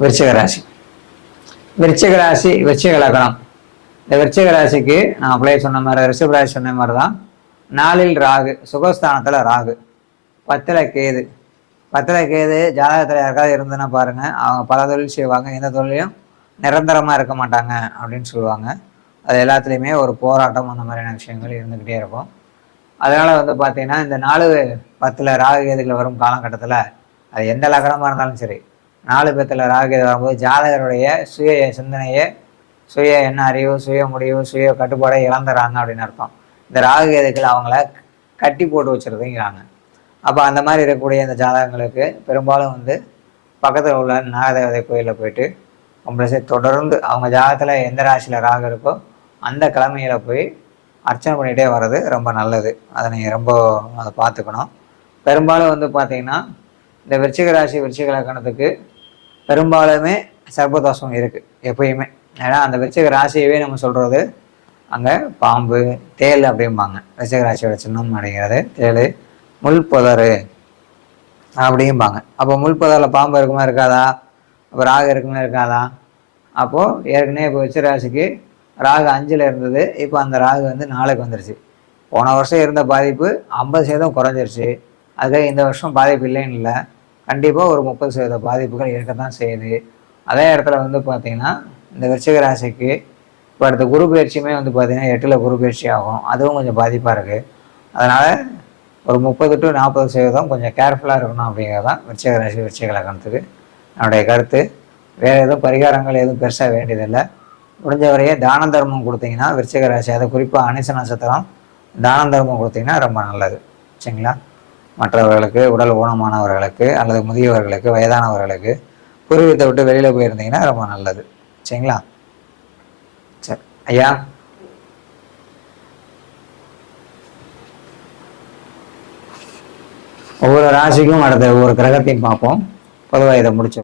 விருச்சிக ராசி. விருச்சிக ராசி விருச்சிக லக்னம். இந்த விருச்சிக ராசிக்கு நான் அப்படியே சொன்ன மாதிரி ரிஷப ராசி சொன்ன மாதிரி தான் நாளில் ராகு சுகஸ்தானத்தில் ராகு. பத்தில் கேது. பத்தில் கேது ஜாதகத்தில் யாருக்காவது இருந்ததுன்னா பாருங்கள் அவங்க பல தொழில் செய்வாங்க. எந்த தொழிலையும் நிரந்தரமாக இருக்க மாட்டாங்க அப்படின்னு சொல்லுவாங்க. அது எல்லாத்துலேயுமே ஒரு போராட்டம் அந்த மாதிரியான விஷயங்கள் இருந்துக்கிட்டே இருக்கும். அதனால் வந்து பார்த்திங்கன்னா இந்த நாலு பத்தில் ராகு கேதுகள் வரும் காலகட்டத்தில் அது எந்த லக்னமாக இருந்தாலும் சரி நாலு பத்தில் ராகு வரும்போது ஜாதகருடைய சுய சிந்தனையை சுய எண்ண அறிவு சுய முடிவு சுய கட்டுப்பாடை இழந்துறாங்க அப்படின்னு அர்த்தம். இந்த ராகு கேதுக்கள் அவங்கள கட்டி போட்டு வச்சுருதுங்கிறாங்க அப்போ அந்த மாதிரி இருக்கக்கூடிய இந்த ஜாதகங்களுக்கு பெரும்பாலும் வந்து பக்கத்தில் உள்ள நாகதேவதை கோயிலில் போயிட்டு கம்பல்சரி தொடர்ந்து அவங்க ஜாதகத்தில் எந்த ராசியில் ராகு இருக்கோ அந்த கிழமையில் போய் அர்ச்சனை பண்ணிகிட்டே வர்றது ரொம்ப நல்லது. அதை நீங்கள் ரொம்ப அதை பார்த்துக்கணும். பெரும்பாலும் வந்து பார்த்தீங்கன்னா இந்த விருச்சிக ராசி விருச்சிக லக்கணத்துக்கு பெரும்பாலுமே சர்ப்பதோஷம் இருக்குது எப்பயுமே. ஏன்னா அந்த விருச்சிக ராசியவே நம்ம சொல்கிறது அங்கே பாம்பு தேள் அப்படிம்பாங்க. விருச்சிக ராசியோட சின்னம் அப்படிங்கிறது தேள் முள் புதரு அப்படிம்பாங்க. அப்போ முள் புதரில் பாம்பு இருக்குமா இருக்காதா? அப்போ ராகு இருக்குமா இருக்காதா? அப்போது ஏற்கனவே இப்போ விருச்சிகராசிக்கு ராகு அஞ்சில் இருந்தது இப்போ அந்த ராகு வந்து நாளைக்கு வந்துருச்சு. போன வருஷம் இருந்த பாதிப்பு ஐம்பது சதவீதம் குறைஞ்சிருச்சு. அதுக்காக இந்த வருஷம் பாதிப்பு இல்லைன்னு இல்லை. கண்டிப்பாக ஒரு முப்பது சதவீத பாதிப்புகள் இருக்க தான் செய்யுது. அதே இடத்துல வந்து பார்த்திங்கன்னா இந்த விருச்சிக ராசிக்கு இப்போ அடுத்த குரு பயிற்சியுமே வந்து பார்த்திங்கன்னா எட்டில் குரு பயிற்சி ஆகும். அதுவும் கொஞ்சம் பாதிப்பாக இருக்குது அதனால் ஒரு முப்பது டு நாற்பது சதவீதம் கொஞ்சம் கேர்ஃபுல்லாக இருக்கணும் அப்படிங்கிறது தான் விருச்சிக ராசி விருச்சிக லக்கணத்துக்கு என்னுடைய கருத்து. வேறு எதுவும் பரிகாரங்கள் எதுவும் பெருசாக வேண்டியதில்லை. முடிஞ்ச வரையே தான தர்மம் கொடுத்தீங்கன்னா விருச்சிக ராசி அதை குறிப்பாக அனிச நட்சத்திரம் தான தர்மம் கொடுத்தீங்கன்னா ரொம்ப நல்லது. சரிங்களா? மற்றவர்களுக்கு உடல் ஊனமானவர்களுக்கு அல்லது முதியவர்களுக்கு வயதானவர்களுக்கு பூர்வீகத்தை விட்டு வெளியில் போயிருந்தீங்கன்னா ரொம்ப நல்லது. சரிங்களா? சரி. ஐயா? ஒவ்வொரு ராசிக்கும் அடுத்த ஒவ்வொரு கிரகத்தையும் பார்ப்போம். பொதுவாக இதை முடிச்சு